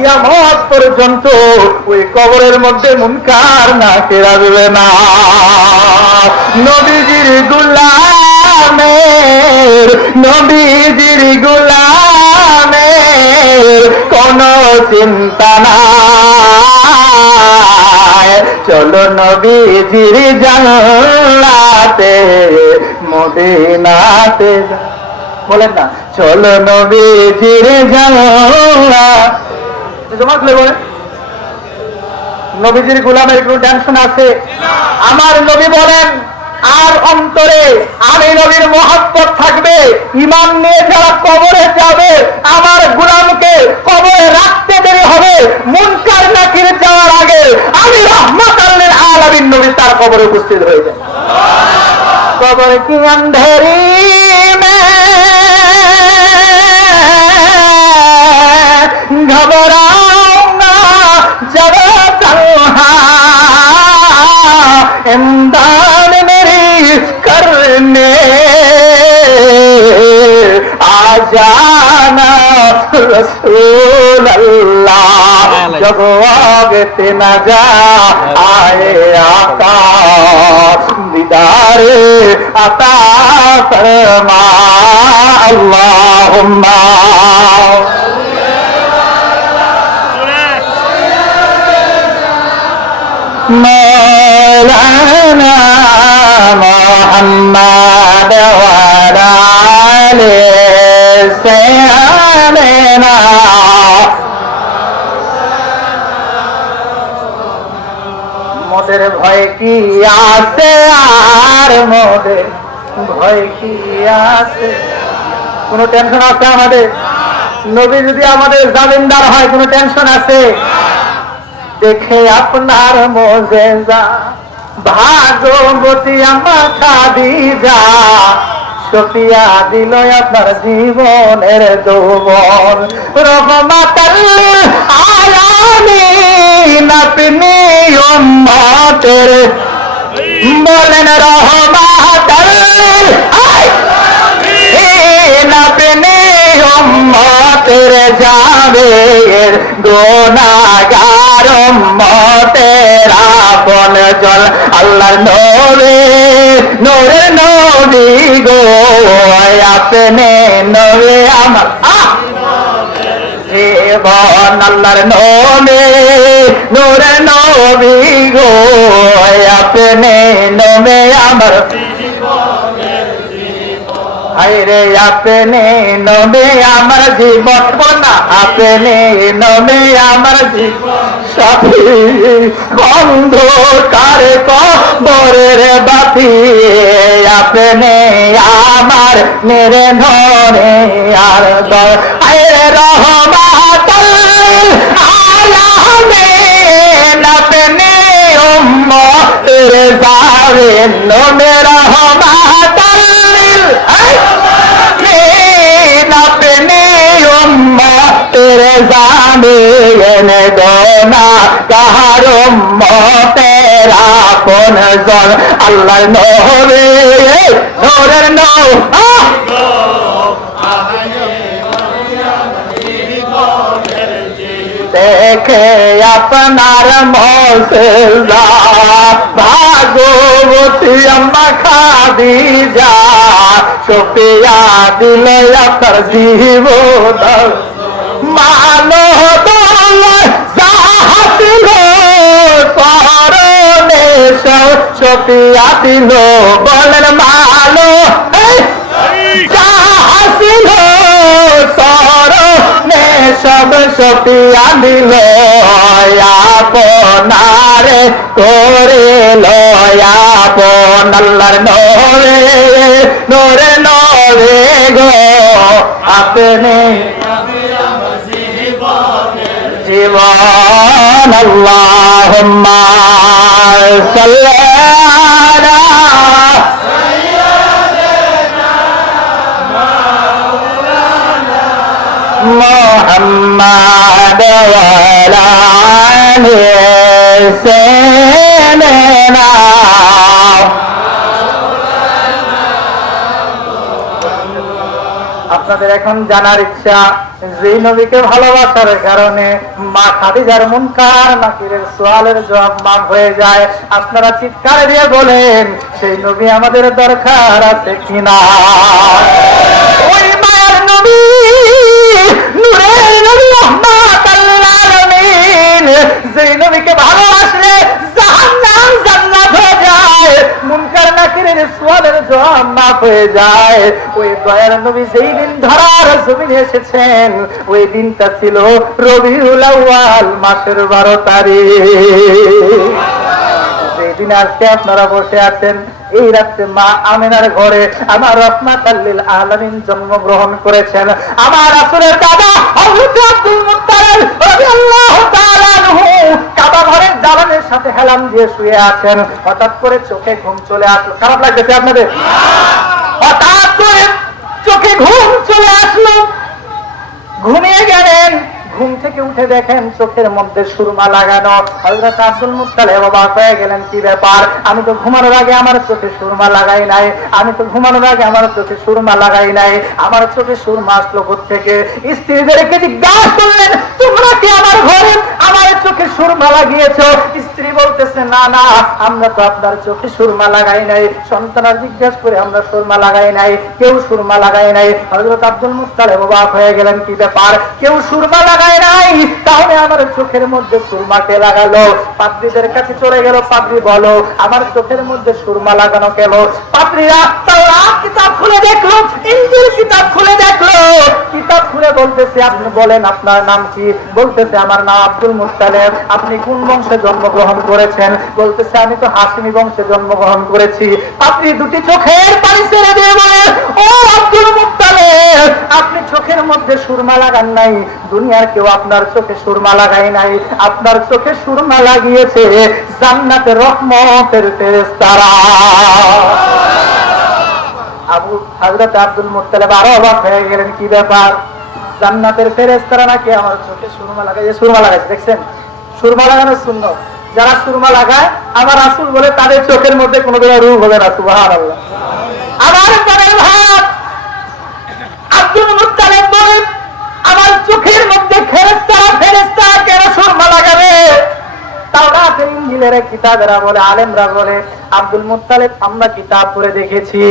কিয়ামত পর্যন্ত ওই কবরের মধ্যে মুনকার নাকির আসবে না। নবীজির গোলামের কোনো চিন্তা নাই। চলো নবীজির জান্নাতে মদিনাতে, বলেন না, চলো নবীজির জান্নাত। জমাতলে বলেন, নবীজির গোলামের কোনো টেনশন আছে? আমার নবী বলেন, আর অন্তরে আমি নবীর মহব্বত থাকবে। ঈমান নিয়ে যারা কবরে যাবে, আমার গোলামকে কবরে রাখতে দেরি হবে। মুনকার নাকির যাওয়ার আগে আমি রাহমাতাল লিল আলামিন নবী তার কবরে উপস্থিত হয়ে যাবে। কবর কি अंधेरी में घबराऊंगा जब तन्हा इमदाद मेरी करने आ जाना रसूल अल्लाह। जब वक्त न जा आए आका दीदारे अता फरमा। अल्लाहुम्मा मौलाना मोहम्मद वाला से आलेना। मोদের ভয় কি আছে আর মোদের ভয় কি আছে? কোনো টেনশন আছে আমাদের? নবী যদি আমাদের জামিনদার হয় কোনো টেনশন আছে? দেখে আপনার মোজেজা ভাগবতী আম্মা খাদিজা সফিয়া দিল আপনার জীবনের যৌবন। রহমাতাল লিল আলামিন আপনি উম্মতের, বলেন রহমাতাল লিল আলামিন আপনি উম্মতের জাবের গুনাহগার উম্মতের আপন জন। আল্লাহর নবী নূরের নবী গো আপনি নবী আমার জীবন। আল্লাহর নবী নূরের নবী গো আপনি নবী আমার আরে আপনি নবী আমার জীবন। বল না, আপনি নবী আমার জীবন। সাথী অন্ধকার কবরের বাতি আপনি আমার মেরে ধরে আর আরে রহমাতাল লিল আলামিন আপনি উম্মতের জামিন নবী রহমাতাল লিল আলামিন আপনি উম্মতের জামিন গুনাহগার উম্মতের আপন জন। আল্লাহর নবী নূরের নবী দেখে আপনার মোজেজা ভাগবতী আম্মা খাদিজা সফিয়া দিল আপনার জীবন। মানো হাসিল স্মরণে সফিয়া দিল, বলেন মানো হাসিল স্মরণে সব সফিয়া দিল আপনারে করে আপন। আল্লাহর নবী নূরে নবী গো আপনি জীবন। আল্লাহুম্মা সাল্লি আলা মুহাম্মাদ ওয়া আলা আলিহি সাল্লাল্লাহু। আপনাদের এখন জানার ইচ্ছা যেই নবীকে ভালোবাসার কারণে মা খাদিজার মুনকার নাকিরের সওয়ালের জবাব মাফ হয়ে যায়। আপনারা চিৎকার দিয়ে বলেন সেই নবী আমাদের দরকার আছে কিনা? ওই মায়ের নবী, নূরের নবী, রাহমাতাল আলামিন, যেই নবীকে ভালোবাসলে জাহান্নাম জান্নাত হয়ে যায়, মুনকার নাকিরের সওয়ালের জবাব মাফ হয়ে যায়। ওই দয়ার নবী যেই দিন ধরার জমিনে এসেছেন ওই দিনটা ছিল রবিউল আউয়াল মাসের 12 তারিখ। যেদিন আজকে আপনারা বসে আছেন এই রাত্রে মা আমিনার ঘরে আমার রাহমাতাল লিল আলামিন জন্মগ্রহণ করেছেন। আমার রাসূলের দাদা হযরত আব্দুল মুত্তালিব রাদিয়াল্লাহু তাআলা আনহু কাবা ঘরের দালানের সাথে হেলান দিয়ে শুয়ে আছেন। হঠাৎ করে চোখে ঘুম চলে আসলো। খারাপ লাগতেছে আপনাদের? হঠাৎ করে চোখে ঘুম চলে আসলো, ঘুমিয়ে গেলেন। ঘুম থেকে উঠে দেখেন চোখের মধ্যে সুরমা লাগানো। হযরত আব্দুল মুত্তালিব অবাক হয়ে গেলেন, কি ব্যাপার? আমি তো ঘুমানোর আগে আমার চোখে সুরমা লাগাই নাই, আমি তো ঘুমানোর আগে আমার চোখে সুরমা লাগাই নাই, আমার চোখে সুরমা আসলো কোত্থেকে? স্ত্রীদেরকে জিজ্ঞাসা করলেন, তোমরা কি আমার ঘরে আমার চোখে সুরমা লাগিয়েছো? স্ত্রী বলতেছে, না না, আমরা তো আপনার চোখে সুরমা লাগাই নাই। সন্তানরা জিজ্ঞাসা করে, আমরা সুরমা লাগাই নাই, কেউ সুরমা লাগাই নাই। হযরত আব্দুল মুত্তালিব অবাক হয়ে গেলেন, কি ব্যাপার? কেউ সুরমা লাগাই নাই, তাহলে আমার চোখের মধ্যে সুরমা কে লাগালো? পাদ্রীদের কাছে চলে গেল, পাদ্রী বলো আমার চোখের মধ্যে সুরমা লাগানো কেন? পাদ্রীরা তাওরাত কিতাব খুলে দেখলো, ইনজিল কিতাব খুলে দেখলো, কিতাব খুলে বলতেছে, আপনি বলেন আপনার নাম কি? বলতেছে, আমার নাম আব্দুল মুত্তালিব। আপনি কোন বংশে জন্মগ্রহণ করেছেন? বলতেছে, আমি তো হাশিমি বংশে জন্মগ্রহণ করেছি। পাদ্রী দুটি চোখের পানি ছেড়ে দিয়ে বলে, ও আব্দুল মুত্তালিব, আপনি চোখের মধ্যে সুরমা লাগান নাই, দুনিয়ার কেউ আপনার চোখে সুরমা লাগাই নাই, আপনার চোখে সুরমা লাগিয়েছে জান্নাতের রহমতের ফেরেশতারা। হযরত আব্দুল মুত্তালিব আরো অবাক হয়ে গেলেন, কি ব্যাপার? জান্নাতের ফেরেশতারা নাকি আমার চোখে সুরমা লাগাইছে? সুরমা লাগাইছে, দেখছেন? সুরমা লাগানো সুন্নাত। যারা সুরমা লাগায় আমার রাসূল বলে তাদের চোখের মধ্যে কোনো রূপ হবে না। সুবহানাল্লাহ। আমার প্রাণের ভাই আব্দুল মুত্তালিব বলেন, আমার চোখের মধ্যে ফেরেশতা কেন সুরমা লাগাবে? তাওরাতের ইনজিলের কিতাবেরা বলে, আলেমরা বলে, আব্দুল মুত্তালিব আমরা কিতাব পড়ে দেখেছি,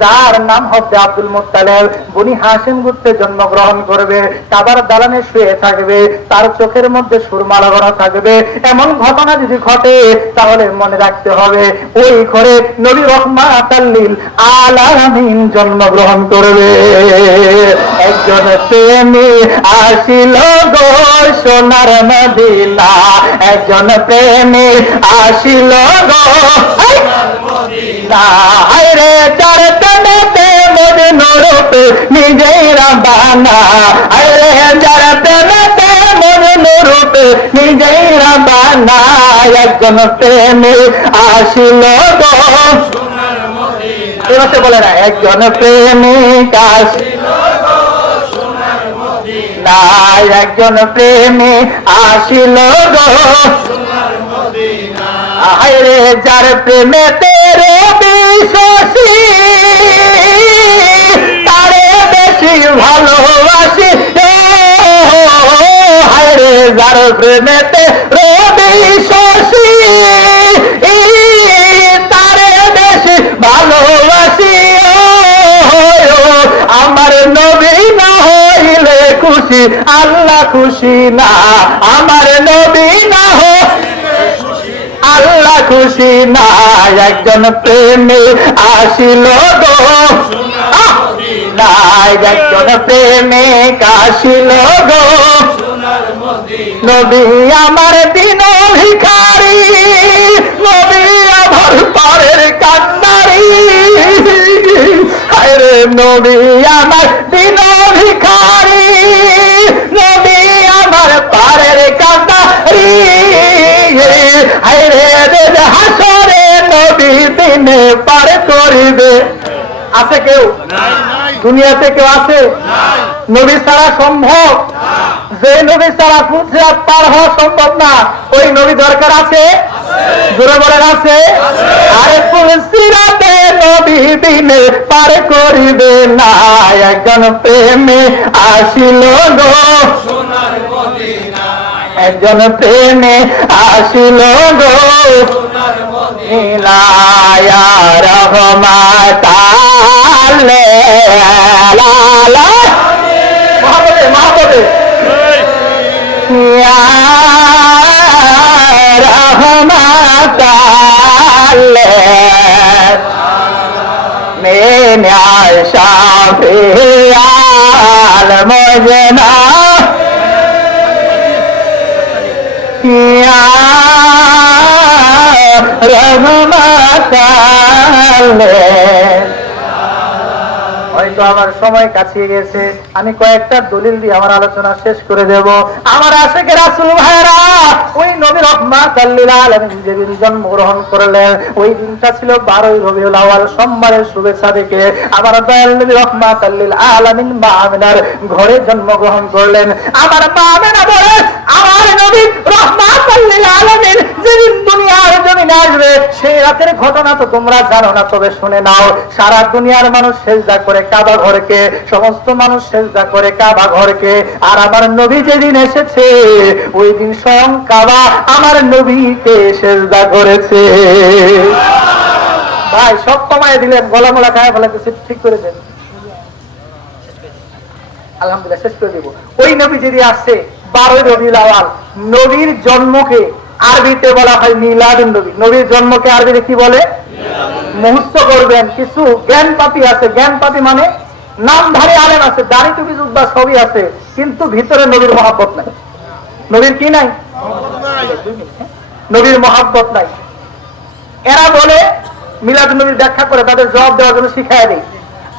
যার নাম হবে আব্দুল মুত্তালিব, বনি হাশিম গোত্রে জন্মগ্রহণ করবে, কাবার দালানে শুয়ে থাকবে, তার চোখের মধ্যে সুরমা লাগানো থাকবে। এমন ঘটনা যদি ঘটে তাহলে মনে রাখতে হবে ওই ঘরে নবী রাহমাতাল লিল আলামিন জন্মগ্রহণ করবে। একজন প্রেমী আসিল গো সোনার মদিনা, একজন প্রেমী আসিল গো রে, যার প্রেমেতে মজনু রূপে নিজেই রাবানা, রে যার প্রেমেতে মজনু রূপে নিজেই রাবানা, একজন প্রেমী আসিল গো সোনার মদিনা। বলে না, একজন প্রেমিক আসিল গো সোনার মদিনা, একজন প্রেমিক আসিল গো সোনার মদিনা, রে যার প্রেমেতে রবি শশী তারে বেশি ভালোবাসি, রে যার প্রেমেতে রবি শশী তারে বেশি ভালোবাসি, আমার নবী না হইলে খুশি আল্লাহ খুশি না, আমার নবী না আল্লাহ খুশি না, একজন প্রেমিক আসিল গো না, একজন প্রেমিক আসিল গো নবী আমার দিন ভিখারি, নবী আমার পরের কান্নারি, রে নবী আমার দিন ভিখারি, নবী আমার পারের কান্নারি, হাসরে নবী দিনে পার করিবে। আছে কেউ? দুনিয়াতে কেউ আছে? নবী ছাড়া সম্ভব? যে নবী ছাড়া ফুলসিরাত পার হওয়া সম্ভব না, ওই নবী দরকার আছে? জোরে বলেন আছে? আরে ফুলসিরাতে নবী বিনে পার করিবে না, একজন প্রেমে আসিল গো সোনার মদিনা, একজন প্রেমে আসিল গো সোনার মদিনা, ইয়া রহমাতাল লিল আলামিন। মহাপদে ইয়া রহমাতাল লিল আলামিন, ইয়া শাফিয়াল মুজনা, ইয়া রহমাতাল লিল। হয়তো আমার সময় কাছে গেছে, আমি কয়েকটা দলিল দিয়ে আমার আলোচনা শেষ করে দেব। আমার আশেকে রাসূল ভাইরা, ওই নবী রহমাতাল লিল আলামিন যেদিন জন্মগ্রহণ করলেন, ওই দিনটা ছিল 12ই রবিউল আউয়াল, সোমবারের শুভেচ্ছা দেখে আমার দয়াল নবী রহমাতাল লিল আলামিন মা আমিনার ঘরে জন্মগ্রহণ করলেন। আমার মা আমিনা বলেন, আমার নবী রহমাতাল লিল আলামিন যেদিন দুনিয়ার জমিনে আসবে, সেই রাতের ঘটনা তো তোমরা জানো না, তবে শুনে নাও। সারা দুনিয়ার মানুষ সেজদা করে কাবা ঘরকে, সমস্ত মানুষ সেজদা করে কাবা ঘরকে, আর আমার নবী যেদিন এসেছে, ওই দিন স্বয়ং কাবা আমার নবীকে সেজদা করেছে। ভাই সব কমায় দিলেন, গলা মোলা খায় ফেলাতেছে, ঠিক করে দেন। আলহামদুলিল্লাহ, শেষ করে দেব। ওই নবী যদি আসছে 12ই রবিউল আউয়াল, নবীর জন্মকে আরবিতে বলা হয় মিলাদুন নবী। নবীর জন্মকে আরবিতে কি বলে? মুহূর্ত করবেন। কিছু জ্ঞান পাপী আছে, জ্ঞান পাপী মানে নামধারী আলেম আছে, দাড়ি টুপি জুব্বা সবই আছে, কিন্তু ভিতরে নবীর মহব্বত নাই। নবীর কি নাই? নবীর মহব্বত নাই। এরা বলে মিলাদুন নবীর ব্যাখ্যা করে তাদের জবাব দেওয়ার জন্য শিখায় দেয়।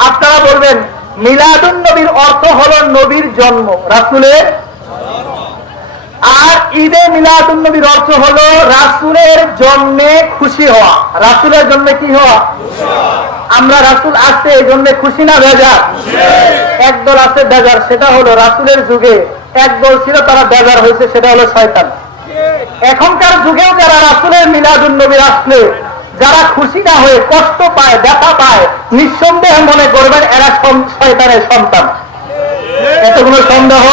আপনারা বলবেন মিলাদুন নবীর অর্থ হলো নবীর জন্ম, রাসূলের, আর ঈদে মিলাদুন নবীর অর্থ হলো রাসূলের জন্মে খুশি হওয়া। রাসূলের জন্মে কি হওয়া? আমরা রাসূল আসছে এই জন্য খুশি না বেজার? একদল আছে বেজার, সেটা হলো রাসূলের যুগে একদল ছিল, তারা বেজার হয়েছে, সেটা হলো শয়তান। এখনকার যুগেও যারা রাসূলের মিলাদুন নবী আসলে যারা খুশি না হয়ে কষ্ট পায়, ব্যথা পায়, নিঃসন্দেহে মনে করবেন এরা শয়তানের সন্তান। এত কোনো সন্দেহ?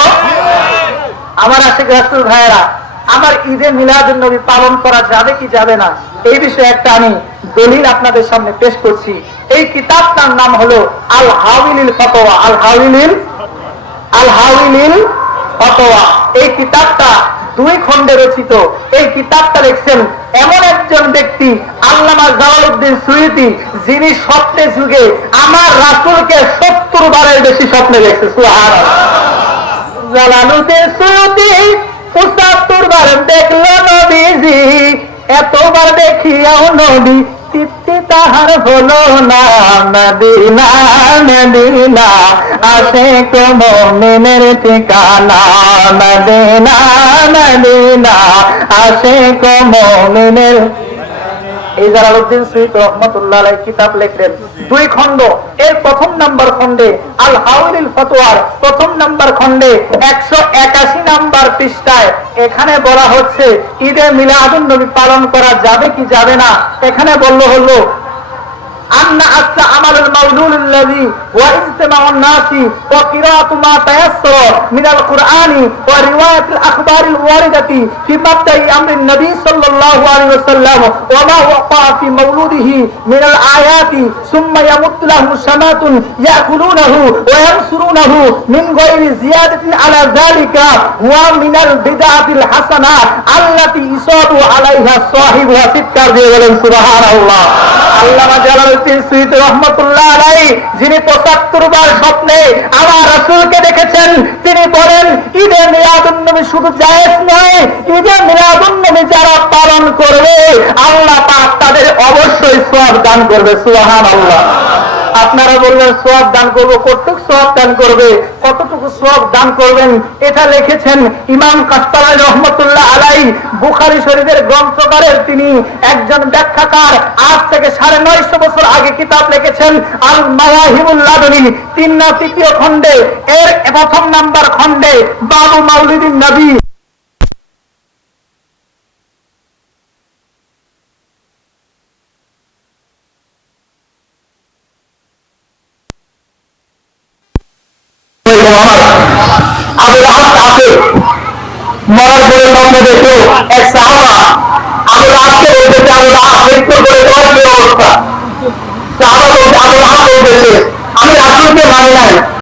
আমার আশেক রাসূল ভাইয়েরা, আমার ঈদে মিলাদুন নবী পালন করা যাবে কি যাবে না, এই বিষয়ে একটা আমি দলিল আপনাদের সামনে পেশ করছি। এই কিতাবটার নাম হলো আল হাওয়াইলিল ফাতওয়া। আল হাওয়াইলিল ফাতওয়া। এই কিতাবটা 2 খণ্ডে রচিত। এই কিতাবটা লিখছেন এমন একজন ব্যক্তি, আল্লামা জালালউদ্দিন সুয়ুতী, যিনি স্বপ্নে যুগে আমার রাসূলকে 70 বারের বেশি স্বপ্নে দেখছে। সুবহানাল্লাহ। জালালউদ্দিন সুয়ুতী 75 বার দেখল নবীজি, এতবার দেখিয়াও নবী তৃপ্তি তাহার হলো না। মদিনা মদিনা আশিক মুমিনের ঠিকানা, মদিনা মদিনা আশিক মুমিনের। এই জালালউদ্দিন সুয়ুতী রহমাতুল্লাহ আলাইহি কিতাব লিখলেন 2 খণ্ড। এর প্রথম নাম্বার খণ্ডে আল হাওয়াইলিল ফাতওয়ার প্রথম নাম্বার খণ্ডে 181 নাম্বার পৃষ্ঠায় এখানে বলা হচ্ছে ঈদে মিলাদুন নবী পালন করা যাবে কি যাবে না। এখানে হলো আন্না আসা আমালুল মাউলুদুল্লাযী ওয়া ইজতিমাউন নাসি ওয়া কিরাআতু মা তায়াসসারা মিনাল কুরআনি ওয়া রিওয়ায়াতুল আখবারিল ওয়ারিদাতি ফি মাবদাই আমরিন নবী সাল্লাল্লাহু আলাইহি ওয়াসাল্লাম ওয়া মা ওয়াকা ফি মাউলুদিহি মিনাল আয়াতি সুম্মা ইয়ামুত্তু লাহু শামাতুন ইয়াকুলুনাহু ওয়া ইয়ানসুরুনাহু মিন গায়রি জিয়াদাতিন আলা যালিকা ওয়া মিনাল বিদআতিল হাসানা আল্লাতী ইসাদু আলাইহা সাহিবুহা। চিৎকার দিয়ে বলেন সুবহানাল্লাহ। আল্লামা জালালউদ্দিন সুয়ুতী রহমাতুল্লাহ আলাইহি, যিনি 75 বার স্বপ্নে আমার রাসূলকে দেখেছেন, তিনি বলেন ঈদে মিলাদুন নবী শুধু জায়েজ নয়, ঈদে মিলাদুন নবী যারা পালন করবে আল্লাহ পাক তাদের অবশ্যই সওয়াব দান করবে। সুবহানাল্লাহ। আপনারা বলবেন সওয়াব দান করবো, কতটুকু সওয়াব দান করবে, কতটুকু সওয়াব দান করবেন? এটা লিখেছেন ইমাম কাস্তালানী রহমতুল্লাহ আলাইহি, বুখারী শরীফের গ্রন্থকারের তিনি একজন ব্যাখ্যাকার। আজ থেকে 950 বছর আগে কিতাব লিখেছেন আল মাওয়াহিবুল লাদুনী, 3 খণ্ডে, এর প্রথম নাম্বার খণ্ডে বাবু মাউলিদিন নবী। আবু লাহাব কাফের, মরার পরে স্বপ্ন দেখলো এক সাহাবা আবু লাহাবকে বলতেছে, আবু লাহাব মৃত্যুর পরে তোমার কি অবস্থা? সাহাবা বলছে, আবু লাহাব বলতেছে, আমি রাসূলকে মানি নাই,